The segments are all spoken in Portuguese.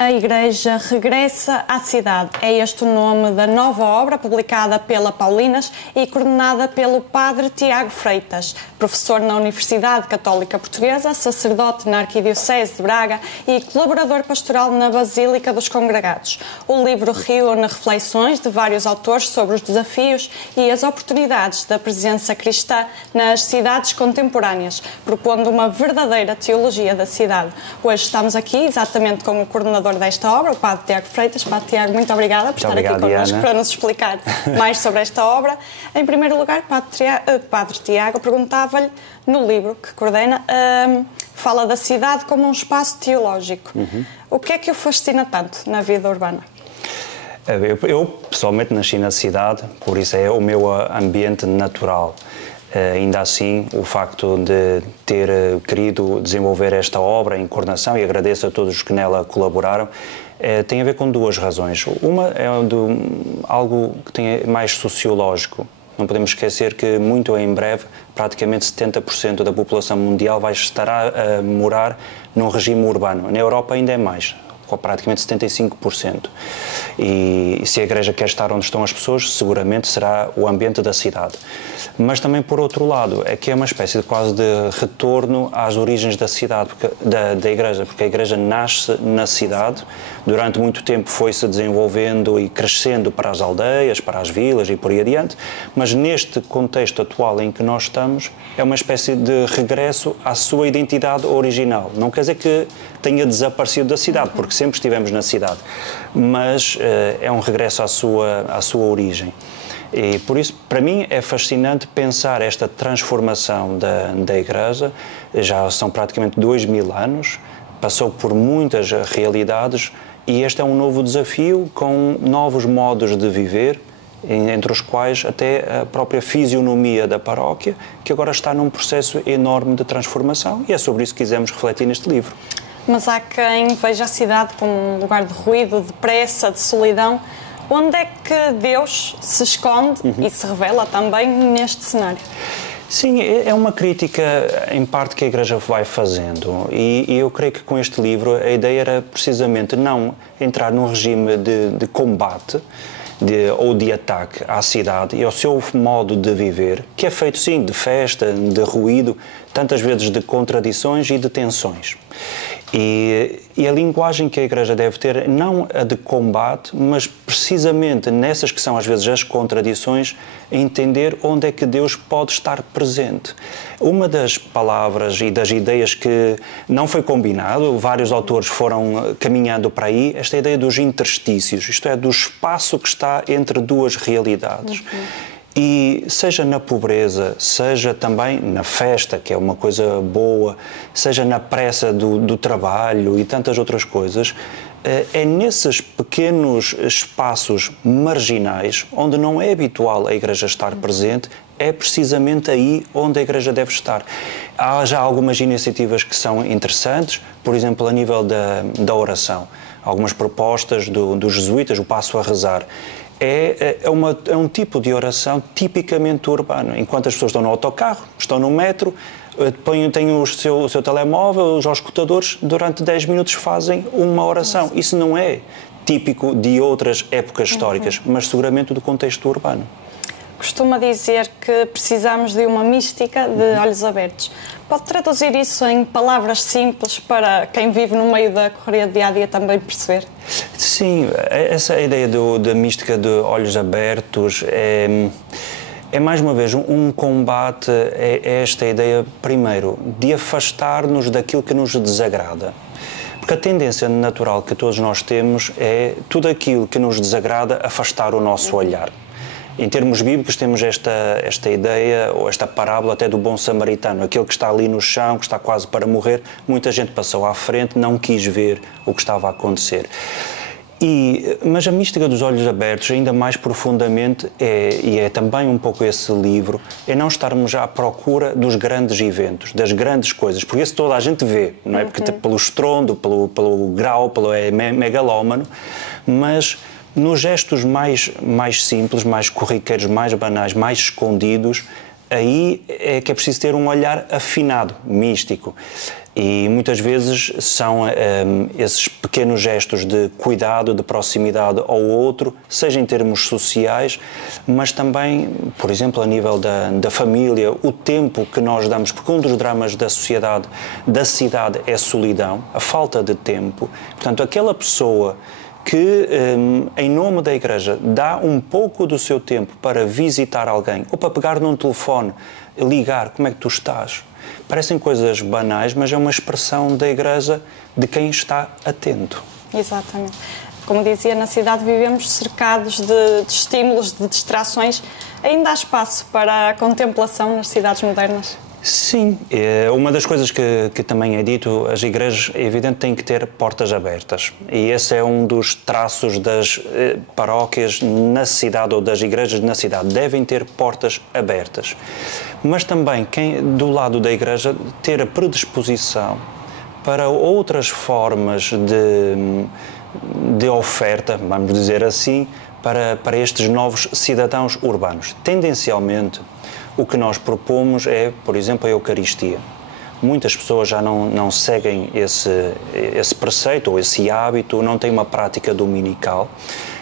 A Igreja regressa à cidade. É este o nome da nova obra, publicada pela Paulinas e coordenada pelo Padre Tiago Freitas, professor na Universidade Católica Portuguesa, sacerdote na Arquidiocese de Braga e colaborador pastoral na Basílica dos Congregados. O livro reúne reflexões de vários autores sobre os desafios e as oportunidades da presença cristã nas cidades contemporâneas, propondo uma verdadeira teologia da cidade. Hoje estamos aqui exatamente com o coordenador desta obra, o Padre Tiago Freitas. Padre Tiago, muito obrigada por estar aqui connosco para nos explicar mais sobre esta obra. Em primeiro lugar, Padre Tiago, perguntava-lhe, no livro que coordena, fala da cidade como um espaço teológico. O que é que o fascina tanto na vida urbana? Eu pessoalmente nasci na cidade, por isso é o meu ambiente natural. Ainda assim, o facto de ter querido desenvolver esta obra em coordenação, e agradeço a todos que nela colaboraram, tem a ver com duas razões. Uma é algo que tem mais sociológico. Não podemos esquecer que, muito em breve, praticamente 70% da população mundial estará a morar num regime urbano. Na Europa ainda é mais, praticamente 75%. E se a Igreja quer estar onde estão as pessoas, seguramente será o ambiente da cidade. Mas também, por outro lado, é que é uma espécie de quase de retorno às origens da cidade, da Igreja, porque a Igreja nasce na cidade, durante muito tempo foi-se desenvolvendo e crescendo para as aldeias, para as vilas e por aí adiante, mas neste contexto atual em que nós estamos, é uma espécie de regresso à sua identidade original. Não quer dizer que tenha desaparecido da cidade, porque sempre estivemos na cidade, mas é um regresso à sua origem. E por isso, para mim, é fascinante pensar esta transformação da Igreja. Já são praticamente 2000 anos, passou por muitas realidades e este é um novo desafio com novos modos de viver, entre os quais até a própria fisionomia da paróquia, que agora está num processo enorme de transformação, e é sobre isso que quisemos refletir neste livro. Mas há quem veja a cidade como um lugar de ruído, de pressa, de solidão. Onde é que Deus se esconde e se revela também neste cenário? Sim, é uma crítica, em parte, que a Igreja vai fazendo. E eu creio que com este livro a ideia era precisamente não entrar num regime de combate ou de ataque à cidade e ao seu modo de viver, que é feito, sim, de festa, de ruído, tantas vezes de contradições e de tensões. E a linguagem que a Igreja deve ter, não a de combate, mas precisamente nessas que são às vezes as contradições, entender onde é que Deus pode estar presente. Uma das palavras e das ideias que não foi combinado, vários autores foram caminhando para aí, esta ideia dos interstícios, isto é, do espaço que está entre duas realidades. E seja na pobreza, seja também na festa, que é uma coisa boa, seja na pressa do trabalho e tantas outras coisas, é nesses pequenos espaços marginais, onde não é habitual a Igreja estar presente, é precisamente aí onde a Igreja deve estar. Há já algumas iniciativas que são interessantes, por exemplo, a nível da oração. Algumas propostas dos jesuítas, o Passo a Rezar. É um tipo de oração tipicamente urbano. Enquanto as pessoas estão no autocarro, estão no metro, têm o seu telemóvel, os escutadores, durante 10 minutos fazem uma oração. Isso não é típico de outras épocas históricas, mas seguramente do contexto urbano. Costuma dizer que precisamos de uma mística de olhos abertos. Pode traduzir isso em palavras simples para quem vive no meio da correria do dia-a-dia também perceber? Sim, essa ideia da mística de olhos abertos é mais uma vez um combate a esta ideia, primeiro, de afastar-nos daquilo que nos desagrada. Porque a tendência natural que todos nós temos é tudo aquilo que nos desagrada afastar o nosso olhar. Em termos bíblicos temos esta ideia, ou esta parábola até do bom samaritano, aquele que está ali no chão, que está quase para morrer, muita gente passou à frente, não quis ver o que estava a acontecer. Mas a mística dos olhos abertos, ainda mais profundamente, e é também um pouco esse livro, é não estarmos à procura dos grandes eventos, das grandes coisas, porque isso toda a gente vê, não é? Porque pelo estrondo, pelo grau, é megalómano, mas nos gestos mais simples, mais corriqueiros, mais banais, mais escondidos, aí é que é preciso ter um olhar afinado, místico. E muitas vezes são esses pequenos gestos de cuidado, de proximidade ao outro, seja em termos sociais, mas também, por exemplo, a nível da família, o tempo que nós damos, porque um dos dramas da sociedade, da cidade, é a solidão, a falta de tempo. Portanto, aquela pessoa que, em nome da Igreja, dá um pouco do seu tempo para visitar alguém, ou para pegar num telefone, ligar, como é que tu estás? Parecem coisas banais, mas é uma expressão da Igreja de quem está atento. Exatamente. Como dizia, na cidade vivemos cercados de estímulos, de distrações. Ainda há espaço para a contemplação nas cidades modernas? Sim, uma das coisas que também é dito, as igrejas, é evidente, têm que ter portas abertas. E esse é um dos traços das paróquias na cidade ou das igrejas na cidade. Devem ter portas abertas. Mas também, do lado da igreja, ter a predisposição para outras formas de oferta, vamos dizer assim, para estes novos cidadãos urbanos. Tendencialmente, o que nós propomos é, por exemplo, a Eucaristia. Muitas pessoas já não seguem esse preceito ou esse hábito, não têm uma prática dominical.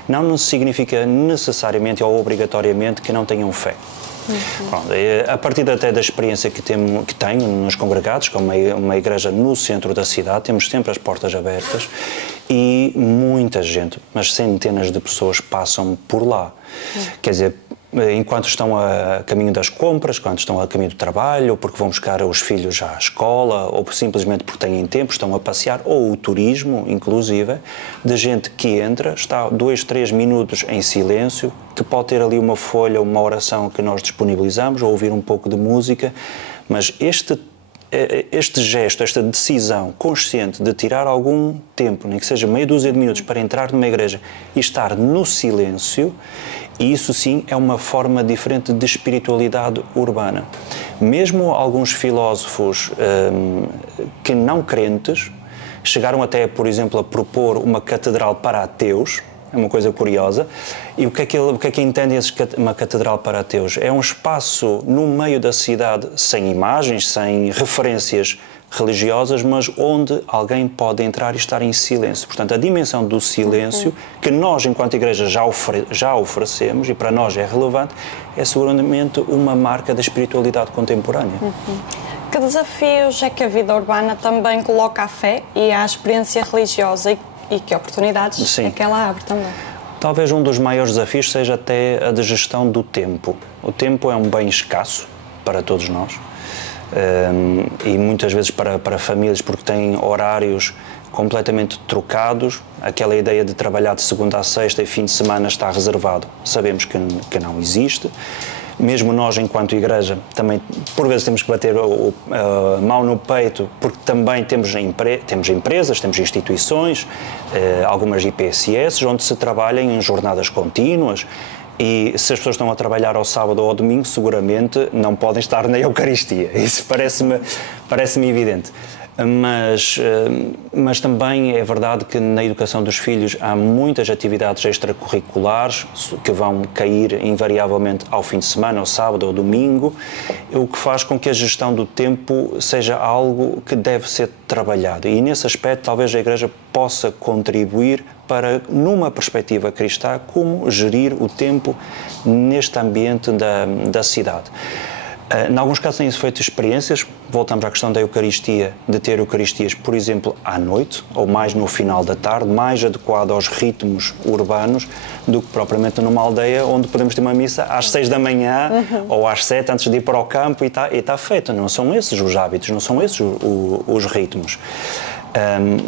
Não significa necessariamente ou obrigatoriamente que não tenham fé. Pronto, a partir até da experiência que tenho nos congregados, que é uma igreja no centro da cidade, temos sempre as portas abertas e muita gente, mas centenas de pessoas passam por lá. Quer dizer, enquanto estão a caminho das compras, quando estão a caminho do trabalho, ou porque vão buscar os filhos à escola, ou simplesmente porque têm tempo, estão a passear, ou o turismo, inclusive, de gente que entra, está 2, 3 minutos em silêncio, que pode ter ali uma folha, uma oração que nós disponibilizamos, ou ouvir um pouco de música, mas este gesto, esta decisão consciente de tirar algum tempo, nem que seja meia dúzia de minutos, para entrar numa igreja e estar no silêncio, isso sim é uma forma diferente de espiritualidade urbana. Mesmo alguns filósofos que não crentes chegaram até, por exemplo, a propor uma catedral para ateus. É uma coisa curiosa. E o que é que entendem uma catedral para ateus? É um espaço no meio da cidade, sem imagens, sem referências religiosas, mas onde alguém pode entrar e estar em silêncio. Portanto, a dimensão do silêncio, que nós, enquanto igreja, já oferecemos, e para nós é relevante, é seguramente uma marca da espiritualidade contemporânea. Que desafios é que a vida urbana também coloca à fé e à experiência religiosa e que oportunidades é que ela abre também? Talvez um dos maiores desafios seja até a de gestão do tempo. O tempo é um bem escasso para todos nós e muitas vezes para famílias, porque têm horários completamente trocados. Aquela ideia de trabalhar de segunda a sexta e fim de semana está reservado. Sabemos que não existe. Mesmo nós, enquanto igreja, também por vezes temos que bater a mão no peito, porque também temos empresas, temos instituições, algumas IPSS, onde se trabalha em jornadas contínuas, e se as pessoas estão a trabalhar ao sábado ou ao domingo, seguramente não podem estar na Eucaristia. Isso parece-me evidente. Mas também é verdade que na educação dos filhos há muitas atividades extracurriculares que vão cair invariavelmente ao fim de semana, ao sábado ou domingo, o que faz com que a gestão do tempo seja algo que deve ser trabalhado. E nesse aspecto talvez a Igreja possa contribuir para, numa perspectiva cristã, como gerir o tempo neste ambiente da cidade. Em alguns casos têm-se feito experiências, voltamos à questão da Eucaristia, de ter Eucaristias, por exemplo, à noite, ou mais no final da tarde, mais adequado aos ritmos urbanos, do que propriamente numa aldeia onde podemos ter uma missa às 6 da manhã ou às 7 antes de ir para o campo e está feito. Não são esses os hábitos, não são esses os ritmos.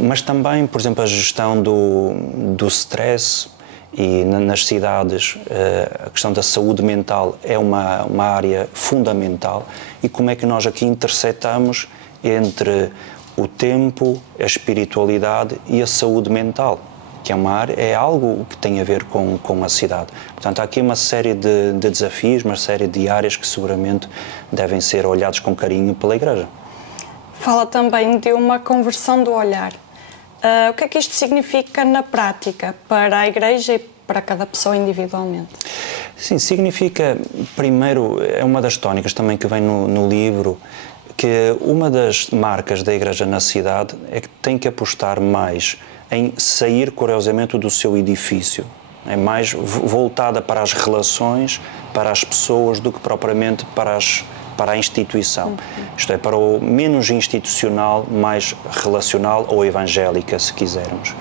Mas também, por exemplo, a gestão do stress. E nas cidades a questão da saúde mental é uma área fundamental. E como é que nós aqui intersetamos entre o tempo, a espiritualidade e a saúde mental, que é algo que tem a ver com a cidade. Portanto, há aqui uma série de desafios, uma série de áreas que seguramente devem ser olhados com carinho pela Igreja. Fala também de uma conversão do olhar. O que é que isto significa na prática para a Igreja e para cada pessoa individualmente? Sim, significa, primeiro, é uma das tónicas também que vem no livro, que uma das marcas da Igreja na cidade é que tem que apostar mais em sair corajosamente do seu edifício. É mais voltada para as relações, para as pessoas, do que propriamente para a instituição. Isto é, para o menos institucional, mais relacional ou evangélica, se quisermos.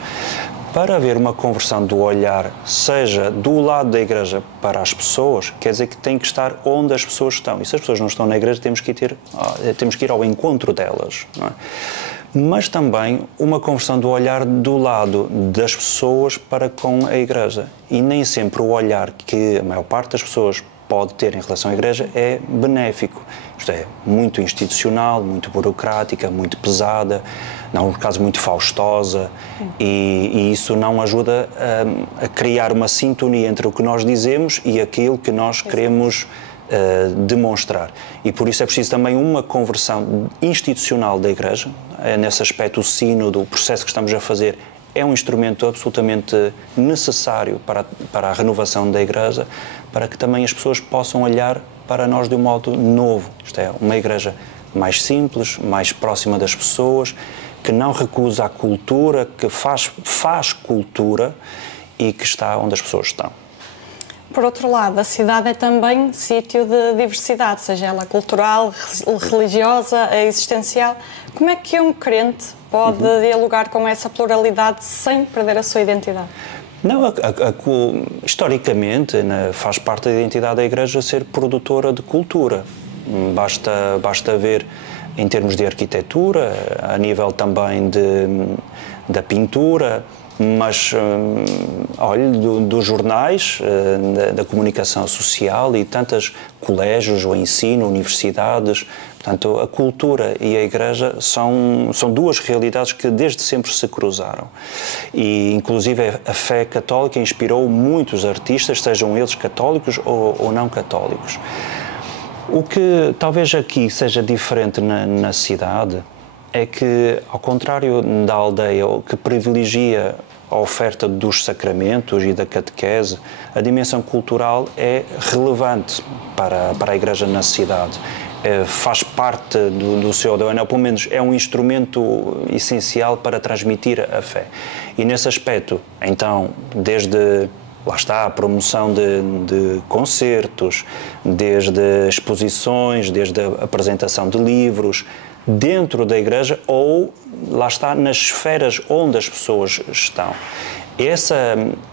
Para haver uma conversão do olhar, seja do lado da Igreja para as pessoas, quer dizer que tem que estar onde as pessoas estão. E se as pessoas não estão na Igreja, temos que ir ao encontro delas, não é? Mas também uma conversão do olhar do lado das pessoas para com a Igreja. E nem sempre o olhar que a maior parte das pessoas pode ter em relação à Igreja é benéfico. Isto é, muito institucional, muito burocrática, muito pesada, em alguns casos muito faustosa, e isso não ajuda a criar uma sintonia entre o que nós dizemos e aquilo que nós queremos demonstrar. E por isso é preciso também uma conversão institucional da Igreja. Nesse aspecto, o sínodo, o processo que estamos a fazer, é um instrumento absolutamente necessário para a renovação da Igreja, para que também as pessoas possam olhar para nós de um modo novo. Isto é, uma Igreja mais simples, mais próxima das pessoas, que não recusa a cultura, que faz cultura e que está onde as pessoas estão. Por outro lado, a cidade é também sítio de diversidade, seja ela cultural, religiosa, existencial. Como é que um crente pode dialogar com essa pluralidade sem perder a sua identidade? Não, historicamente, faz parte da identidade da Igreja ser produtora de cultura. Basta ver em termos de arquitetura, a nível também da pintura, mas olha, dos jornais, da comunicação social e tantos colégios, o ensino, universidades. Portanto, a cultura e a Igreja são duas realidades que desde sempre se cruzaram. E, inclusive, a fé católica inspirou muitos artistas, sejam eles católicos ou não católicos. O que talvez aqui seja diferente na cidade é que, ao contrário da aldeia, que privilegia a oferta dos sacramentos e da catequese, a dimensão cultural é relevante para a Igreja na cidade. Faz parte do seu DNA, ou pelo menos é um instrumento essencial para transmitir a fé. E nesse aspecto, então, desde, lá está, a promoção de concertos, desde exposições, desde a apresentação de livros, dentro da Igreja ou, lá está, nas esferas onde as pessoas estão.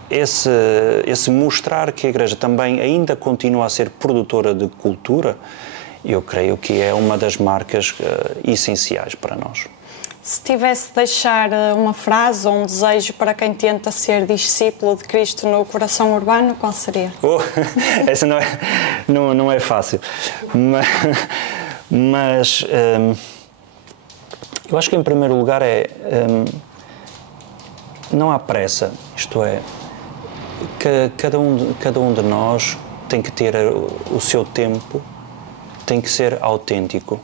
Esse mostrar que a Igreja também ainda continua a ser produtora de cultura, eu creio que é uma das marcas essenciais para nós. Se tivesse de deixar uma frase ou um desejo para quem tenta ser discípulo de Cristo no coração urbano, qual seria? Essa não é fácil. Mas eu acho que, em primeiro lugar, não há pressa. Isto é, cada um de nós tem que ter o seu tempo, tem que ser autêntico.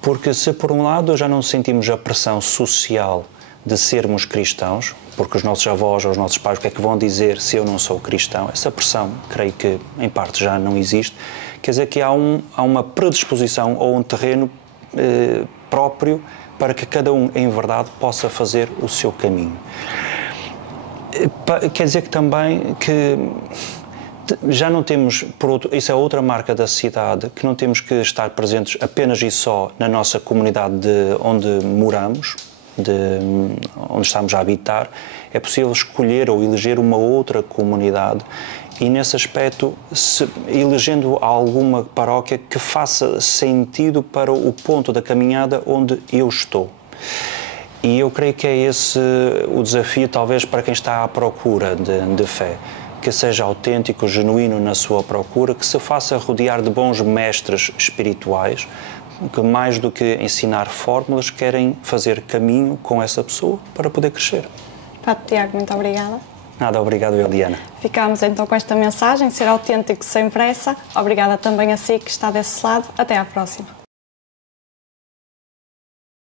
Porque se, por um lado, já não sentimos a pressão social de sermos cristãos, porque os nossos avós ou os nossos pais, o que é que vão dizer se eu não sou cristão? Essa pressão, creio que, em parte, já não existe. Quer dizer que há uma predisposição ou um terreno próprio para que cada um, em verdade, possa fazer o seu caminho. Quer dizer que também que já não temos, isso é outra marca da cidade, que não temos que estar presentes apenas e só na nossa comunidade onde moramos, onde estamos a habitar. É possível escolher ou eleger uma outra comunidade e, nesse aspecto, elegendo alguma paróquia que faça sentido para o ponto da caminhada onde eu estou. E eu creio que é esse o desafio, talvez, para quem está à procura de fé. Que seja autêntico, genuíno na sua procura, que se faça rodear de bons mestres espirituais, que mais do que ensinar fórmulas, querem fazer caminho com essa pessoa para poder crescer. Padre Tiago, muito obrigada. Nada, obrigado, Eliana. Ficamos então com esta mensagem, ser autêntico sem pressa. Obrigada também a si que está desse lado. Até à próxima.